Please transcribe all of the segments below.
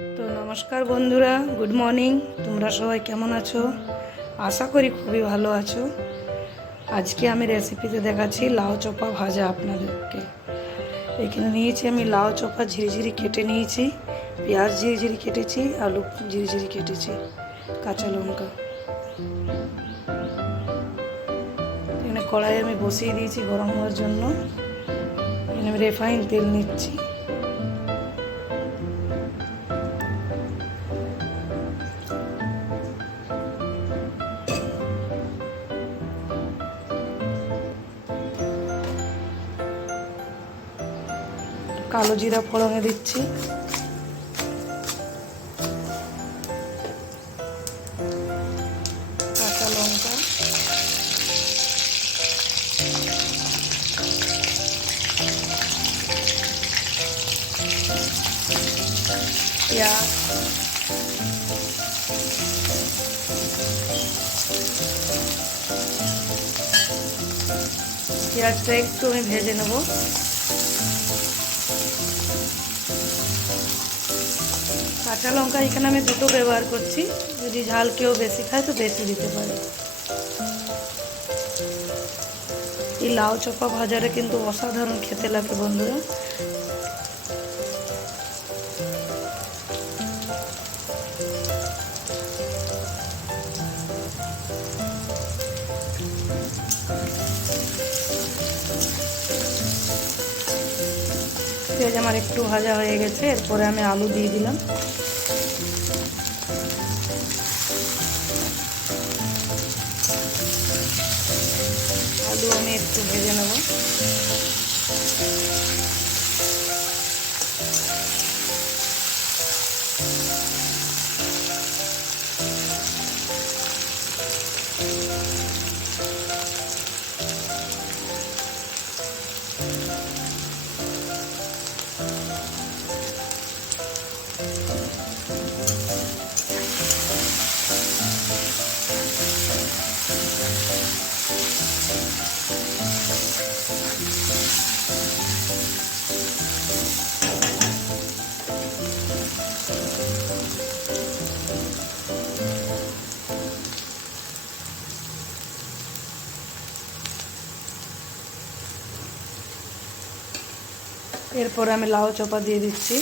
তো নমস্কার বন্ধুরা, গুড মর্নিং। তোমরা সবাই কেমন আছো? আশা করি খুবই ভালো আছো। আজকে আমি রেসিপিতে দেখাচ্ছি লাউ চোপা ভাজা আপনাদেরকে। এখানে নিয়েছি আমি লাউ চোপা ঝিরিঝিরি কেটে নিয়েছি, পেঁয়াজ ঝিরিঝিরি কেটেছি, আলু ঝিরিঝিরি কেটেছি, কাঁচা লঙ্কা। এখানে কড়াই আমি বসিয়ে দিয়েছি গরম হওয়ার জন্য। এখানে আমি রিফাইন তেল নিচ্ছি। কালো জিরা ফোড়নে দিচ্ছি, কাঁচা লঙ্কা, পেঁয়াজ, পেঁয়াজটা একটু আমি ভেজে নেব। কাঁচা লঙ্কা এখানে আমি দুটো ব্যবহার করছি, যদি ঝাল কেউ বেশি খায় তো বেশি দিতে পারে। এই লাউ চোপা ভাজাটা কিন্তু অসাধারণ খেতে লাগে বন্ধুরা। পেঁয়াজ আমার একটু ভাজা হয়ে গেছে, এরপরে আমি আলু দিয়ে দিলাম। আলু আমি একটু ভেজে নেব। এরপরে আমি লাউ চোপা দিয়ে দিচ্ছি।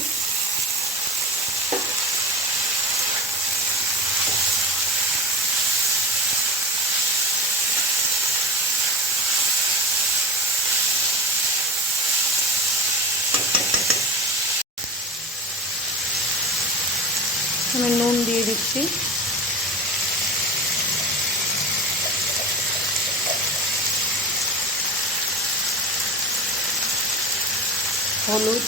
আমি নুন দিয়ে দিচ্ছি, হলুদ,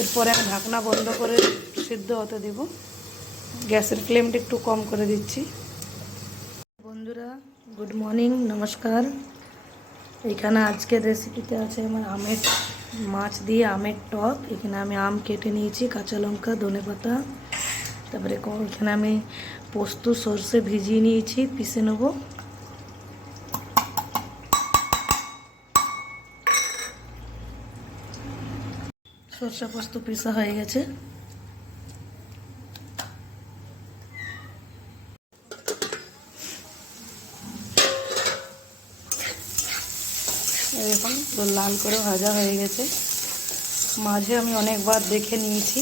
এরপরে আমি ঢাকনা বন্ধ করে সিদ্ধ হতে দেব। গ্যাসের ফ্লেমটা একটু কম করে দিচ্ছি। বন্ধুরা গুড মর্নিং, নমস্কার। এখানে আজকের রেসিপিতে আছে আমার আমের মাছ দিয়ে আমের টক। এখানে আমি আম কেটে নিয়েছি, কাঁচা লঙ্কা, ধনেপাতা, তারপরে এখানে আমি পোস্ত সর্ষে ভিজিয়ে নিয়েছি, পিষে নেব। সর্ষে পোস্ত পিষা হয়ে গেছে। এখন লাল করে ভাজা হয়ে গেছে। মাঝে আমি অনেকবার দেখে নিয়েছি,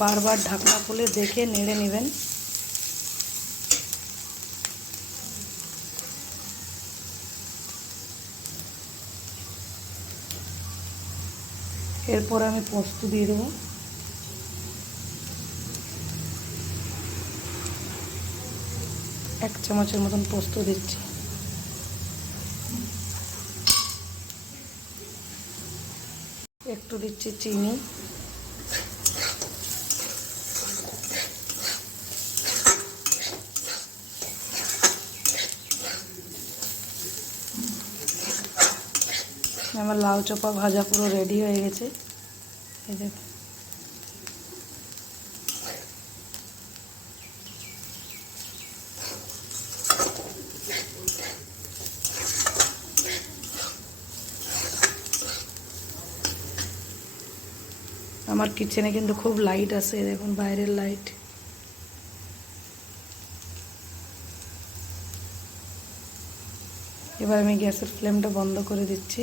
বারবার ঢাকনা খুলে দেখে নেড়ে নেবেন। এরপর আমি পোস্ত দিয়ে দেবো। এক চামচের মতন পোস্ত দিচ্ছি। একটু একটু দিচ্ছি চিনি, আমার লাউ চোপা ভাজা পুরো রেডি হয়ে গেছে। এই দেখুন, আমার কিচেনে কিন্তু খুব লাইট আছে, দেখুন বাইরের লাইট। এবার আমি গ্যাসের ফ্লেমটা বন্ধ করে দিচ্ছি।